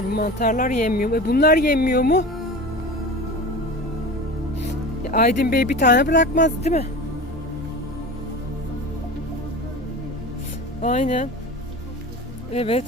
Mantarlar yenmiyor mu? Bunlar yenmiyor mu? Aydın Bey bir tane bırakmaz değil mi? Aynen. Evet.